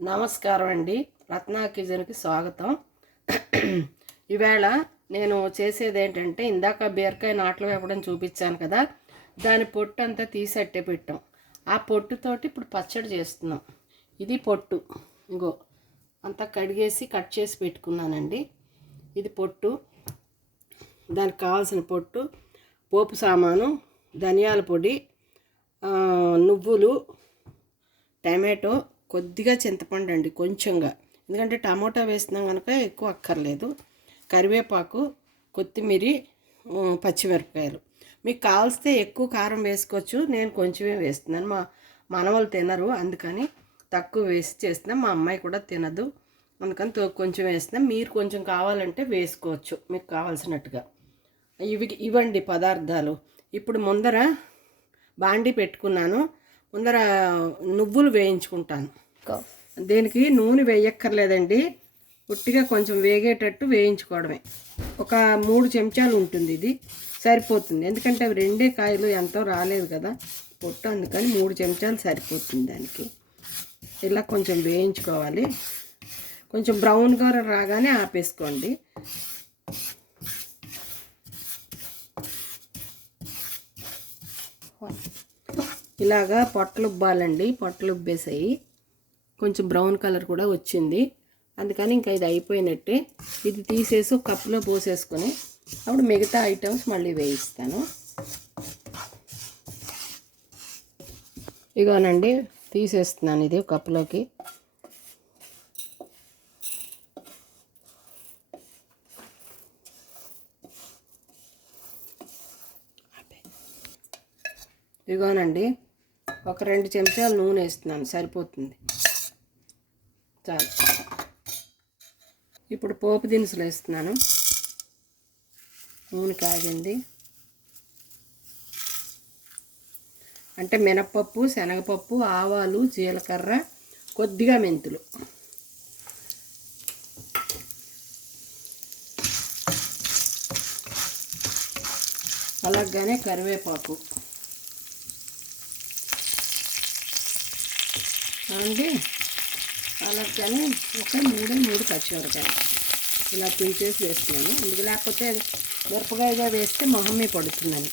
నమస్కారం అండి. రత్నా కిచెన్కి స్వాగతం. ఈవేళ నేను చేసేది ఏంటంటే, ఇందాక బీరకాయ నాట్లు వేపడం చూపించాను కదా, దాని పొట్టు అంతా తీసి అట్టే పెట్టాం. ఆ పొట్టుతోటి ఇప్పుడు పచ్చడి చేస్తున్నాం. ఇది పొట్టు, ఇంకో అంతా కడిగేసి కట్ చేసి పెట్టుకున్నానండి. ఇది పొట్టు, దానికి కావాల్సిన పొట్టు, పోపు సామాను, ధనియాల పొడి, నువ్వులు, టమాటో, కొద్దిగా చింతపండు అండి, కొంచెంగా, ఎందుకంటే టమోటా వేస్తున్నాం కనుక ఎక్కువ అక్కర్లేదు. కరివేపాకు, కొత్తిమీర, పచ్చిమిరపకాయలు. మీకు కావాల్సితే ఎక్కువ కారం వేసుకోవచ్చు. నేను కొంచెమే వేస్తున్నాను. మా మనవాళ్ళు తినరు, అందుకని తక్కువ వేసి చేస్తున్నాం. మా అమ్మాయి కూడా తినదు, అందుకని కొంచెం వేస్తున్నాం. మీరు కొంచెం కావాలంటే వేసుకోవచ్చు మీకు కావాల్సినట్టుగా. ఇవండి పదార్థాలు. ఇప్పుడు ముందర బాండి పెట్టుకున్నాను. ముందర నువ్వులు వేయించుకుంటాను. దీనికి నూనె వేయక్కర్లేదండి, ఉట్టిగా కొంచెం వేగేటట్టు వేయించుకోవడమే. ఒక 3 చెంచాలు ఉంటుంది, ఇది సరిపోతుంది. ఎందుకంటే అవి 2 కాయలు ఎంతో రాలేదు కదా పొట్టు, అందుకని 3 చెంచాలు సరిపోతుంది దానికి. ఇలా కొంచెం వేయించుకోవాలి. కొంచెం బ్రౌన్గా రాగానే ఆపేసుకోండి. ఇలాగా పొట్టలు ఉబ్బాలండి. పొట్టలు ఉబ్బేసాయి, కొంచెం బ్రౌన్ కలర్ కూడా వచ్చింది, అందుకని ఇంకా ఇది అయిపోయినట్టే. ఇది తీసేసి ఒక కప్పులో పోసేసుకొని అప్పుడు మిగతా ఐటమ్స్ మళ్ళీ వేయిస్తాను. ఇగోనండి, తీసేస్తున్నాను ఇది ఒక కప్పులోకి. ఇగోనండి, ఒక 2 చెంచాలు నూనె వేస్తున్నాను, సరిపోతుంది, చాలు. ఇప్పుడు పోపు దినుసులు వేస్తున్నాను. నూనె కాగింది. అంటే మినప్పప్పు, శనగపప్పు, ఆవాలు, జీలకర్ర, కొద్దిగా మెంతులు, అలాగనే కరివేపాకు అండి. అలాగని ఒక 3 పచ్చిమిరపకాయలు ఇలా తుంచేసి వేస్తున్నాను. అందుకు లేకపోతే మిరపకాయగా వేస్తే మొహమ్మే పడుతుందని.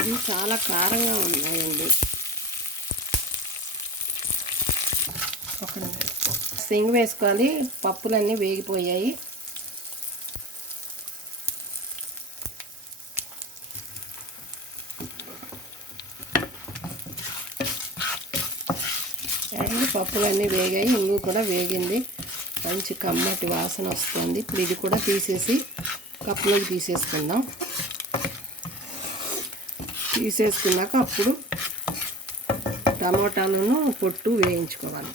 ఇది చాలా కారంగా ఉన్నాయండి. సింగ్ వేసుకోవాలి. పప్పులన్నీ వేగిపోయాయి. పప్పులన్నీ వేగాయి, ఇంగు కూడా వేగింది, మంచి కమ్మటి వాసన వస్తుంది. ఇప్పుడు ఇది కూడా తీసేసి కప్పులోకి తీసేసుకుందాం. తీసేసుకున్నాక అప్పుడు టమాటాలను పొట్టు వేయించుకోవాలి.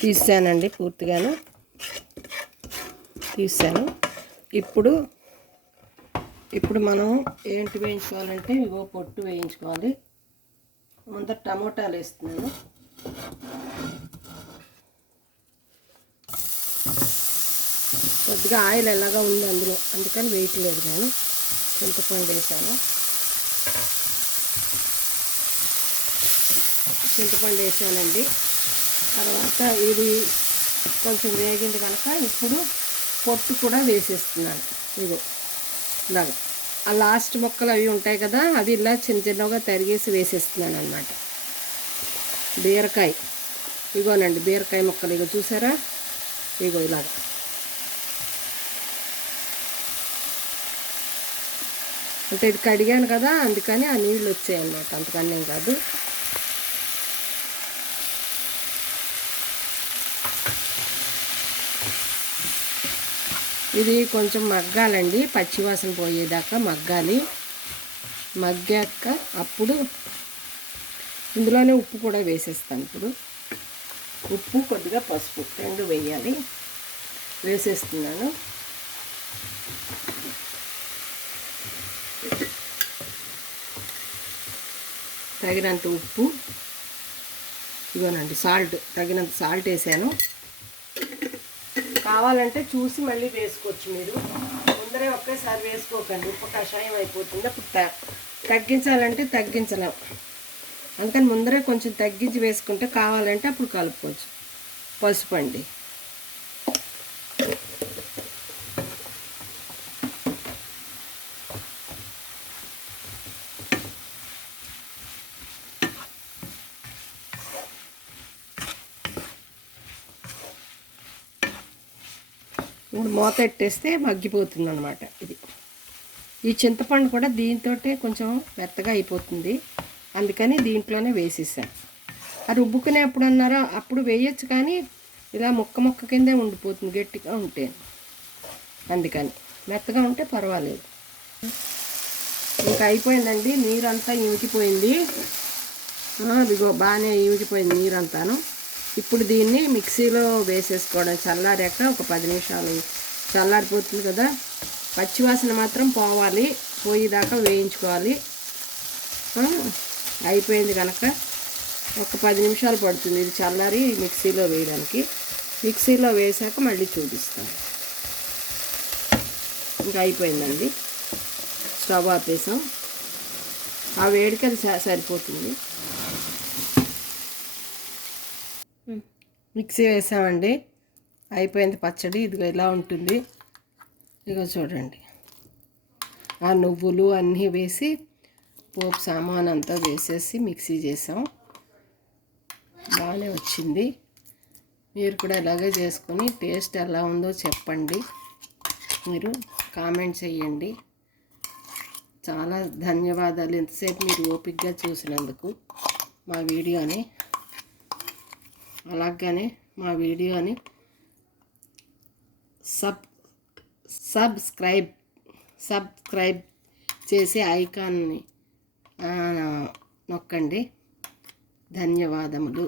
తీసానండి, పూర్తిగాను తీసాను. ఇప్పుడు మనం ఏంటి వేయించుకోవాలంటే, ఇగో పొట్టు వేయించుకోవాలి. ముందర టమోటాలు వేస్తున్నాను. కొద్దిగా ఆయిల్ ఎలాగా ఉంది అందులో, అందుకని వేయట్లేదు. నేను చింతపండు వేసాను. చింతపండు వేసానండి. తర్వాత ఇది కొంచెం వేగింది కనుక ఇప్పుడు పొట్టు కూడా వేసేస్తున్నాను. ఇగో ఇలాగా ఆ లాస్ట్ మొక్కలు అవి ఉంటాయి కదా, అవి ఇలా చిన్న చిన్నగా తరిగేసి వేసేస్తున్నాను అన్నమాట. బీరకాయ, ఇగోనండి బీరకాయ ముక్కలు, ఇగో చూసారా, ఇగో ఇలాగ. అంటే ఇది కడిగాను కదా, అందుకని ఆ నీళ్ళు వచ్చాయి అన్నమాట, అంతకన్నా ఏం కాదు. ఇది కొంచెం మగ్గాలండి, పచ్చివాసన పోయేదాకా మగ్గాలి. మగ్గాక అప్పుడు ఇందులోనే ఉప్పు కూడా వేసేస్తాను. ఇప్పుడు ఉప్పు కొద్దిగా పసుపు 2 వేయాలి. వేసేస్తున్నాను. తగినంత ఉప్పు, ఇవ్వనండి సాల్ట్, తగినంత సాల్ట్ వేసాను. కావాలంటే చూసి మళ్ళీ వేసుకోవచ్చు మీరు, ముందరే ఒకేసారి వేసుకోకండి, ఉప్పు కషాయం అయిపోతుంది. అప్పుడు తగ్గించాలంటే తగ్గించలేం, అందుకని ముందరే కొంచెం తగ్గించి వేసుకుంటే కావాలంటే అప్పుడు కలుపుకోవచ్చు. పసుపు అండి, ఇప్పుడు మూత పెట్టేస్తే మగ్గిపోతుంది అన్నమాట. ఈ చింతపండు కూడా దీంతో కొంచెం మెత్తగా అయిపోతుంది, అందుకని దీంట్లోనే వేసేసాను. ఆ రుబ్బుకునేప్పుడు అన్నారా అప్పుడు వేయచ్చు, కానీ ఇలా ముక్క ముక్క కిందే ఉండిపోతుంది గట్టిగా ఉంటే, అందుకని మెత్తగా ఉంటే పర్వాలేదు. ఇంకా అయిపోయిందండి, నీరంతా ఇంకిపోయింది. ఇదిగో బాగానే ఇంకిపోయింది నీరంతాను. ఇప్పుడు దీన్ని మిక్సీలో వేసేసుకోవడం, చల్లారాక ఒక 10 నిమిషాలు చల్లారిపోతుంది కదా, పచ్చివాసన మాత్రం పోవాలి, పోయేదాకా వేయించుకోవాలి. అయిపోయింది కనుక ఒక 10 నిమిషాలు పడుతుంది ఇది చల్లారి మిక్సీలో వేయడానికి. మిక్సీలో వేసాక మళ్ళీ చూపిస్తాను. ఇంకా అయిపోయిందండి, స్టవ్ ఆపేసాం. ఆ వేడికి అది సరిపోతుంది. మిక్సీ వేసామండి, అయిపోయింది పచ్చడి. ఇదిగో ఇలా ఉంటుంది. ఇదిగో చూడండి, ఆ నువ్వులు అన్నీ వేసి పోపు సామాన్ అంతా వేసేసి మిక్సీ చేసాం. బాగానే వచ్చింది. మీరు కూడా ఇలాగే చేసుకొని టేస్ట్ ఎలా ఉందో చెప్పండి, మీరు కామెంట్ చేయండి. చాలా ధన్యవాదాలు ఇంతసేపు మీరు ఓపికగా చూసినందుకు మా వీడియోని. అలాగనే మా వీడియోని సబ్స్క్రైబ్ చేసి ఐకాన్ని నొక్కండి. ధన్యవాదములు.